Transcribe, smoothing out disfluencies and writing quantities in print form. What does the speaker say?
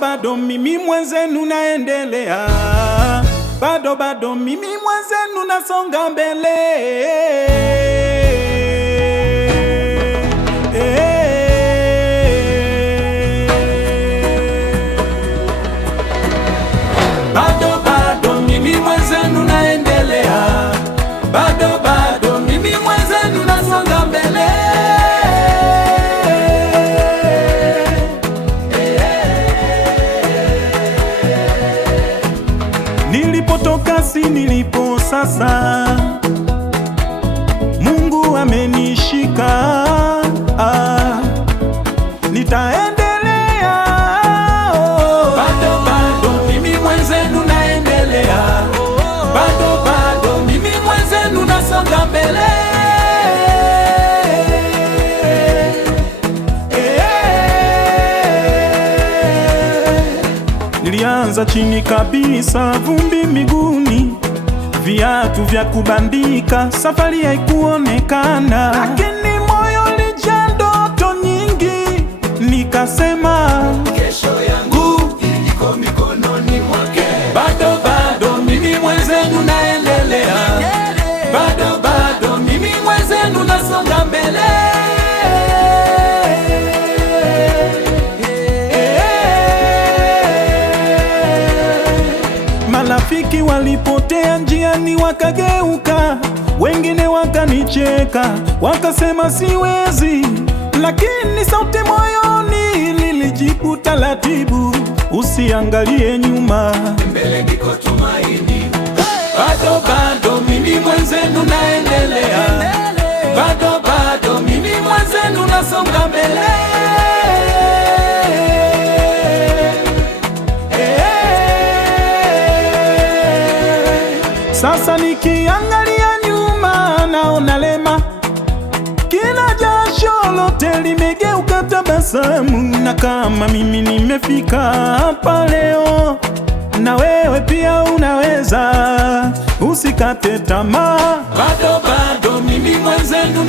bado mimi mwenzenu naendelea, bado mimi mwenzenu nasonga mbele. Bado mimi mwenzenu naendelea, bado mimi mwenzenu nasonga mbele. Nilipotoka si nilipo sasa, Mungu amenishika, nitaendelea. Bado mimi mwenzenu naendelea, bado mimi mwenzenu nasonga mbele. Nilianza chini kabisa, vumbi miguuni, viatu vya kubandika, safari haikuonekana, lakini moyo ulijaa ndoto nyingi. Nikasema kesho yangu iko mikononi mwake. Bado mimi mwenzenu naendelea, bado mimi mwenzenu nasonga mbele. Marafiki walipotea njiani wakageuka, wengine wakanicheka, wakasema siwezi, lakini sauti moyoni lilijibu taratibu, usiangalie nyuma, mbele ndiko tumaini. Bado mimi mwenzenu naendelea, bado mimi mwenzenu nasonga mbele. Sasa nikiangalia nyuma naona lema, kila jasho lote limegeuka tabasamu. Na kama mimi nimefika hapa leo, na wewe pia unaweza, usikate tamaa. Bado mimi mwenzenu